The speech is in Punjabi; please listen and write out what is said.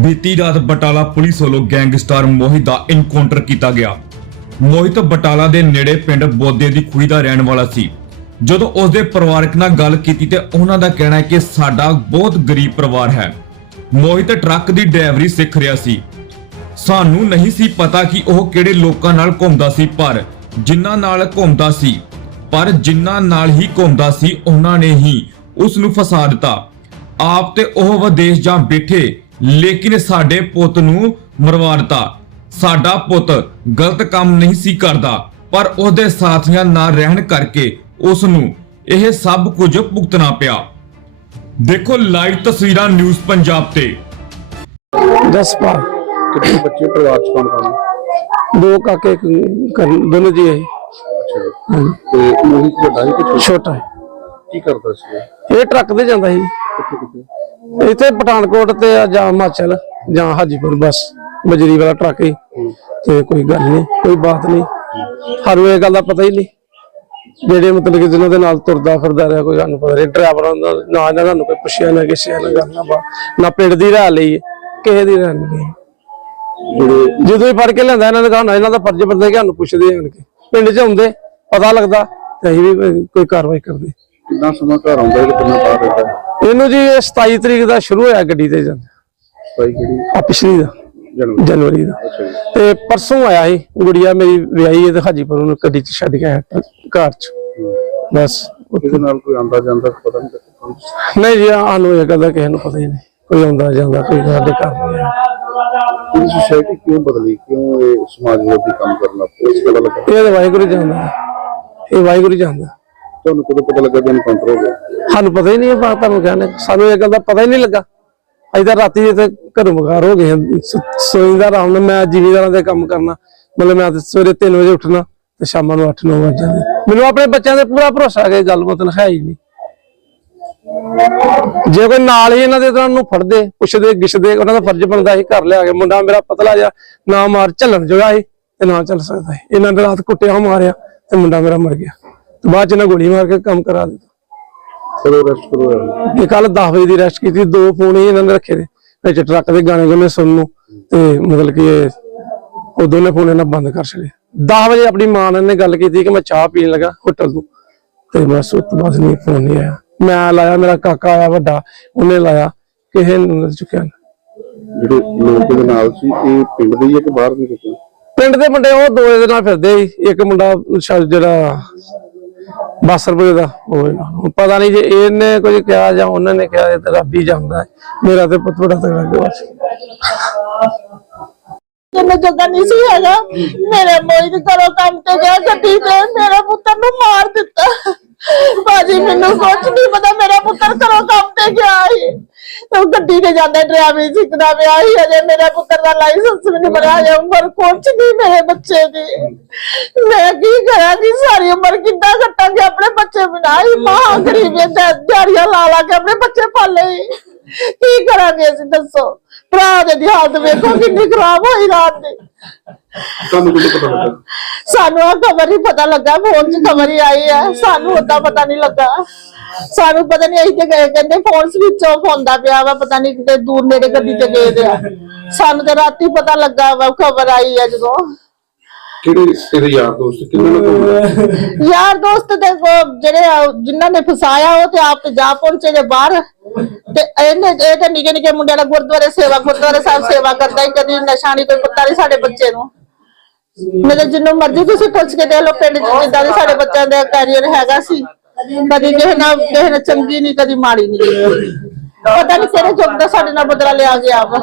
ਬੀਤੀ ਰਾਤ ਬਟਾਲਾ ਪੁਲਿਸ ਵੱਲੋਂ ਗੈਂਗਸਟਰ ਮੋਹਿਤ ਦਾ ਇਨਕਾਊਂਟਰ ਕੀਤਾ ਗਿਆ। ਮੋਹਿਤ ਬਟਾਲਾ ਦੇ ਨੇੜੇ ਪਿੰਡ ਬੋਦੇ ਦੀ ਖੁਈ ਦਾ ਰਹਿਣ ਵਾਲਾ ਸੀ। ਜਦੋਂ ਉਸ ਦੇ ਪਰਿਵਾਰਕ ਨਾਲ ਗੱਲ ਕੀਤੀ ਤੇ ਉਹਨਾਂ ਦਾ ਕਹਿਣਾ ਹੈ ਕਿ ਸਾਡਾ ਬਹੁਤ ਗਰੀਬ ਪਰਿਵਾਰ ਹੈ। ਮੋਹਿਤ ਟਰੱਕ ਦੀ ਡਰਾਈਵਰੀ ਸਿੱਖ ਰਿਹਾ ਸੀ। ਸਾਨੂੰ ਨਹੀਂ ਸੀ ਪਤਾ ਕਿ ਉਹ ਕਿਹੜੇ ਲੋਕਾਂ ਨਾਲ ਘੁੰਮਦਾ ਸੀ, ਪਰ ਜਿਨ੍ਹਾਂ ਨਾਲ ਘੁੰਮਦਾ ਸੀ, ਪਰ ਜਿਨ੍ਹਾਂ ਨਾਲ ਹੀ ਘੁੰਮਦਾ ਸੀ, ਉਹਨਾਂ ਨੇ ਹੀ ਉਸ ਨੂੰ ਫਸਾ ਦਿੱਤਾ। ਆਪ ਤੇ ਉਹ ਵਿਦੇਸ਼ ਜਾਂ ਬੈਠੇ ਲੇਕਿਨ ਸਾਡੇ ਪੁੱਤ ਨੂੰ ਮਰਵਾ ਦਿੱਤਾ ਸਾਡਾ ਪੁੱਤ ਗਲਤ ਕੰਮ ਨਹੀਂ ਸੀ ਕਰਦਾ ਪਰ ਉਹਦੇ ਸਾਥੀਆਂ ਨਾਲ ਰਹਿਣ ਕਰਕੇ ਉਸ ਨੂੰ ਇਹ ਸਭ ਕੁਝ ਭੁਗਤਣਾ ਪਿਆ। ਦੇਖੋ ਲਾਈਵ ਤਸਵੀਰਾਂ ਨਿਊਜ਼ ਪੰਜਾਬ ਤੇ। ਕਿੰਨੇ ਬੱਚੇ ਪਰਿਵਾਰ ਚ ਕੌਣ ਕੌਣ ਹੈ? ਦੋ ਕਾਕੇ ਇੱਕ ਕਰਨ ਦੋਨੋਂ ਜੀ ਹੈ ਅੱਛਾ ਜੀ। ਹਾਂਜੀ। ਤੇ ਮੋਹਿਤ ਵੱਡਾ ਹੀ ਕੁਝ ਛੋਟਾ? ਹੈ। ਕੀ ਕਰਦਾ ਸੀ ਇਹ? ਇਹ ਟਰੱਕ ਤੇ ਜਾਂਦਾ ਸੀ। ਕਿੱਥੇ ਕਿੱਥੇ? ਇੱਥੇ ਪਠਾਨਕੋਟ ਤੇ ਜਾਂ ਹਿਮਾਚਲ ਜਾਂ ਹਾਜੀਪੁਰ, ਬਸ। ਬਜਰੀ ਵਾਲਾ ਟਰੱਕ ਹੀ। ਤੇ ਕੋਈ ਗੱਲ ਨਹੀਂ, ਕੋਈ ਬਾਤ ਨਹੀਂ। ਸਾਨੂੰ ਇਹ ਗੱਲ ਦਾ ਪਤਾ ਹੀ ਨਹੀਂ। ਜਿਹੜੇ ਮਤਲਬ ਕਿ ਜਿਨ੍ਹਾਂ ਦੇ ਨਾਲ ਤੁਰਦਾ ਫਿਰਦਾ ਰਿਹਾ, ਕੋਈ ਸਾਨੂੰ ਪਤਾ ਨਹੀਂ। ਡਰਾਈਵਰਾਂ ਦਾ, ਨਾ ਇਹਨਾਂ ਸਾਨੂੰ ਕੋਈ ਪੁੱਛਿਆ, ਨਾ ਕਿਸੇ ਨਾ ਗੱਲ, ਨਾ ਬਾਤ, ਨਾ ਪਿੰਡ ਦੀ ਰਾਹ ਲਈ। ਕਿਸੇ ਦੀ ਰਾਹ ਨਹੀਂ ਜਦੋਂ ਹੀ ਫੜ ਕੇ ਲੈਂਦਾ ਇਹਨਾਂ ਦੇ ਕਹਾ ਇਹਨਾਂ ਦਾ ਫਰਜ਼ ਬਣਦਾ ਕਿ ਸਾਨੂੰ ਪੁੱਛਦੇ ਆਣ ਕੇ। ਪਿੰਡ 'ਚ ਹੁੰਦੇ ਪਤਾ ਲੱਗਦਾ ਤੇ ਅਸੀਂ ਵੀ ਕੋਈ ਕਾਰਵਾਈ ਕਰਦੇ। ਕਿੰਨਾ ਸਮਾਂ ਘਰ ਆਉਂਦਾ ਤੇ ਕਿੰਨਾ ਬਾਹਰ ਰਹਿੰਦਾ ਇਹਨੂੰ ਜੀ ਇਹ 27 ਤਰੀਕ ਦਾ ਸ਼ੁਰੂ ਹੋਇਆ ਗੱਡੀ ਤੇ ਜਾਂਦਾ ਸਹੀ ਕਿਹੜੀ? ਆ ਪਿਛਲੀ ਦਾ। ਜਨਵਰੀ। ਜਨਵਰੀ ਦਾ। ਅੱਛਾ ਜੀ। ਤੇ ਪਰਸੋਂ ਆਇਆ ਸੀ ਗੁੜੀਆ ਮੇਰੀ ਵਿਆਹੀ ਹੈ ਤੇ ਹਾਜੀਪੁਰ ਨੂੰ ਗੱਡੀ 'ਚ ਛੱਡ ਕੇ ਆਇਆ ਘਰ 'ਚ। ਬਸ। ਇਹਦੇ ਨਾਲ ਕੋਈ ਆਂਦਾ ਜਾਂਦਾ ਪਤਾ ਨਹੀਂ ਕਿੱਥੇ ਨਹੀਂ ਜੀ ਸਾਨੂੰ ਇਹ ਗੱਲ ਦਾ ਕਿਸੇ ਨੂੰ ਪਤਾ ਹੀ ਨਹੀਂ। ਕੋਈ ਆਉਂਦਾ ਜਾਂਦਾ ਕੋਈ ਸਾਡੇ ਘਰ ਨਹੀਂ ਆਇਆ ਇਹ ਸੋਸਾਇਟੀ ਕਿਉਂ ਬਦਲੀ? ਕਿਉਂ ਇਹ ਸਮਾਜ ਵਿਰੋਧੀ ਕੰਮ ਕਰਨ ਪਈ ਇਸ ਗੱਲ ਇਹ ਵਾਹਿਗੁਰੂ ਜਾਣਦਾ ਇਹ ਵਾਹਿਗੁਰੂ ਜਾਣਦਾ ਤੁਹਾਨੂੰ ਕਦੋਂ ਪਤਾ ਲੱਗਾ ਕਿ ਐਨਕਾਊਂਟਰ ਹੋ ਗਿਆ? ਸਾਨੂੰ ਪਤਾ ਹੀ ਨਹੀਂ ਇਹ ਤੁਹਾਨੂੰ ਕਹਿੰਦੇ ਸਾਨੂੰ ਇਹ ਗੱਲ ਦਾ ਪਤਾ ਹੀ ਨਹੀਂ ਲੱਗਾ। ਅਸੀਂ ਤਾਂ ਰਾਤੀ ਇੱਥੇ ਘਰੋਂ ਬਗਾਰ ਹੋ ਗਏ ਸੋਈਂਦਾ ਆਰਾਮ ਨਾਲ ਮੈਂ ਜ਼ਿਮੀਦਾਰਾਂ ਦੇ ਕੰਮ ਕਰਨਾ। ਮਤਲਬ ਮੈਂ ਸਵੇਰੇ 3 ਵਜੇ ਉੱਠਣਾ ਤੇ ਸ਼ਾਮਾਂ ਨੂੰ 8-9 ਵਜੇ ਮੈਨੂੰ ਆਪਣੇ ਬੱਚਿਆਂ ਤੇ ਪੂਰਾ ਭਰੋਸਾ ਹੈ ਗੱਲ ਮਤਲਬ ਹੈ ਹੀ ਨਹੀਂ। ਜੇ ਕੋਈ ਨਾਲ ਹੀ ਇਹਨਾਂ ਦੇ ਤਾਂ ਨੂੰ ਫੜਦੇ, ਪੁੱਛਦੇ, ਗਿੱਛਦੇ, ਉਹਨਾਂ ਦਾ ਫਰਜ਼ ਬਣਦਾ ਸੀ ਘਰ ਲਿਆ ਕੇ। ਮੁੰਡਾ ਮੇਰਾ ਪਤਲਾ ਜਿਹਾ, ਨਾ ਮਾਰ ਝੱਲਣ ਜਗਾ ਸੀ ਤੇ ਨਾ ਚੱਲ ਸਕਦਾ ਸੀ। ਇਹਨਾਂ ਨੇ ਰਾਤ ਕੁੱਟਿਆ, ਮਾਰਿਆ ਤੇ ਮੁੰਡਾ ਮੇਰਾ ਮਰ ਗਿਆ। ਤੇ ਬਾਅਦ ਚ ਇਹਨਾਂ ਗੋਲੀ ਮਾਰ ਕੇ ਕੰਮ ਕਰਾ ਦਿੱਤਾ। ਕਦੋਂ ਅਰੈਸਟ ਕਰਵਾਇਆ ਇਹ ਕੱਲ 10 ਵਜੇ ਦੀ ਰੈਸਟ ਕੀਤੀ ਦੋ ਫੋਨ ਹੀ ਇਹਨਾਂ ਨੇ ਰੱਖੇ ਦੇ ਵਿੱਚ ਟਰੱਕ ਦੇ ਗਾਣੇ ਗਾਣੇ ਸੁਣਨ ਨੂੰ ਤੇ ਮਤਲਬ ਕਿ ਇਹ ਉਹ ਦੋਨੇ ਫੋਨ ਇਹਨਾਂ ਬੰਦ ਕਰ ਛੜੇ 10 ਵਜੇ ਆਪਣੀ ਮਾਂ ਨਾਲ ਨੇ ਗੱਲ ਕੀਤੀ ਕਿ ਮੈਂ ਚਾਹ ਪੀਣ ਲੱਗਾ ਹੋਟਲ ਤੋਂ। ਤੇ ਬਸ ਉਸ ਤੋਂ ਬਾਅਦ ਨਹੀਂ ਫੋਨ ਨਹੀਂ ਆਇਆ। ਮੈਂ ਲਾਇਆ ਮੇਰਾ ਕਾਕਾ ਆਇਆ ਵੱਡਾ ਉਹਨੇ ਲਾਇਆ ਕਿਸੇ ਨੇ ਨਹੀਂ ਚੁੱਕਿਆ ਜਿਹੜੇ ਲੋਕ ਇਹਦੇ ਨਾਲ ਸੀ ਇਹ ਪਿੰਡ ਦੇ ਹੀ ਕਿ ਬਾਹਰ ਦੇ ਕਿਤੇ ਪਿੰਡ ਦੇ ਮੁੰਡੇ ਉਹ ਦੋ ਦੇ ਨਾਲ ਫਿਰਦੇ ਸੀ ਇੱਕ ਮੁੰਡਾ ਸ਼ਾਇਦ ਜਿਹੜਾ ਬਾਸਰਪੁਰ ਦਾ, ਉਹ ਹੁਣ ਪਤਾ ਨਹੀਂ ਜੇ ਇਹਨੇ ਕੁਝ ਕਿਹਾ ਜਾਂ ਉਹਨਾਂ ਨੇ ਕਿਹਾ, ਇਹ ਤਾਂ ਰੱਬ ਹੀ ਜਾਣਦਾ ਮੇਰਾ ਤੇ ਪੁੱਤ ਬੜਾ ਤਗੜਾ ਗਿਆ ਸੀ ਜਿੰਨੇ ਨਹੀਂ ਸੀ ਹੈਗਾ, ਮੇਰੇ ਮੋਈ ਦੇ ਘਰੋਂ ਕੰਮ ਤੇ ਗਿਆ ਗੱਡੀ ਤੇ ਮੇਰੇ ਪੁੱਤਰ ਨੂੰ ਮਾਰ ਦਿੱਤਾ। ਬਾਜੀ ਮੈਨੂੰ ਕੁਝ ਨਹੀਂ ਪਤਾ, ਮੇਰਾ ਪੁੱਤਰ ਘਰੋਂ ਕੰਮ ਤੇ ਗਿਆ ਸੀ। ਉਹ ਗੱਡੀ ਤੇ ਜਾਂਦਾ ਡਰਾਈਵਿੰਗ ਸਿੱਖਦਾ ਪਿਆ ਸੀ ਅਜੇ ਮੇਰੇ ਪੁੱਤਰ ਦਾ ਲਾਇਸੈਂਸ ਵੀ ਨਹੀਂ ਬਣਿਆ ਅਜੇ ਉਮਰ ਕੁਝ ਨਹੀਂ ਮੇਰੇ ਬੱਚੇ ਦੀ। ਮੈਂ ਕੀ ਕਰਾਂਗੀ ਸਾਰੀ ਉਮਰ ਕਿੱਦਾਂ ਕੱਟਾਂਗੇ ਆਪਣੇ ਬੱਚੇ ਬਿਨਾਂ? ਹੀ ਮਾਂ ਗਰੀਬ ਹੈ ਦਿਹਾੜੀਆਂ ਲਾ ਲਾ ਕੇ ਆਪਣੇ ਬੱਚੇ ਪਾਲੇ ਕੀ ਕਰਾਂਗੇ ਅਸੀਂ ਦੱਸੋ? ਭਰਾ ਦੇ ਦੀ ਹਾਲਤ ਵੇਖੋ ਕਿੰਨੀ ਖਰਾਬ ਹੋਈ ਰਾਤ ਦੀ। ਤੁਹਾਨੂੰ ਕਿਹਦੇ ਪਤਾ ਲੱਗਾ? ਸਾਨੂੰ ਆ ਖਬਰ ਹੀ ਪਤਾ ਲੱਗਾ ਫੋਨ 'ਚ ਖਬਰ ਹੀ ਆਈ ਹੈ ਸਾਨੂੰ ਉਦਾਂ ਪਤਾ ਨਹੀਂ ਲੱਗਾ। ਸਾਨੂੰ ਪਤਾ ਨਹੀਂ, ਅਸੀਂ ਤੇ ਗਏ, ਕਹਿੰਦੇ ਫੋਨ ਸਵਿਚ ਆਫ ਹੁੰਦਾ ਪਿਆ ਵਾ, ਪਤਾ ਨਹੀਂ ਕਿਤੇ ਦੂਰ ਨੇੜੇ ਗੱਡੀ ਤੇ ਗਏ ਦੇ ਆ। ਸਾਨੂੰ ਤੇ ਰਾਤੀ ਪਤਾ ਲੱਗਾ ਵਾ, ਖਬਰ ਆਈ ਹੈ ਜਦੋਂ। ਕਿਹੜੇ ਤੇਰੇ ਯਾਰ ਦੋਸਤ ਕਿੰਨਾਂ ਨਾਲ? ਘੁੰਮਦਾ ਯਾਰ ਦੋਸਤ ਤੇ ਕੋ- ਜਿਹੜੇ ਆ, ਜਿਨ੍ਹਾਂ ਨੇ ਫਸਾਇਆ ਉਹ ਤੇ ਆਪ ਤੇ ਜਾ ਪਹੁੰਚੇ ਜੇ ਬਾਹਰ। ਤੇ ਇਹਨੇ ਇਹ ਤੇ ਨਿੱਕੇ ਨਿੱਕੇ ਮੁੰਡਿਆਂ ਦਾ ਗੁਰਦੁਆਰੇ ਸੇਵਾ ਗੁਰਦੁਆਰੇ ਸਾਹਿਬ ਸੇਵਾ ਕਰਦਾ ਹੀ ਕਦੀ ਨਸ਼ਾ ਨਹੀਂ ਕੋਈ ਪਤਾ ਨਹੀਂ ਸਾਡੇ ਬੱਚੇ ਨੂੰ। ਮੇਰੇ ਜਿੰਨੂੰ ਮਰਜ਼ੀ ਤੁਸੀਂ ਪੁੱਛ ਕੇ ਦੇਖ ਲਓ ਪਿੰਡ ਚ ਜਿੱਦਾਂ ਦੇ ਸਾਡੇ ਬੱਚਿਆਂ ਦਾ ਕੈਰੀਅਰ ਹੈਗਾ ਸੀ। ਕਦੀ ਕਿਸੇ ਨਾਲ ਕਿਸੇ ਨਾਲ ਚੰਗੀ ਨਹੀਂ ਕਦੀ ਮਾੜੀ ਨਹੀਂ। ਪਤਾ ਨਹੀਂ ਕਿਹੜੇ ਚੁੱਕ ਦਾ ਸਾਡੇ ਨਾਲ ਬਦਲਾ ਲਿਆ ਗਿਆ ਵਾ।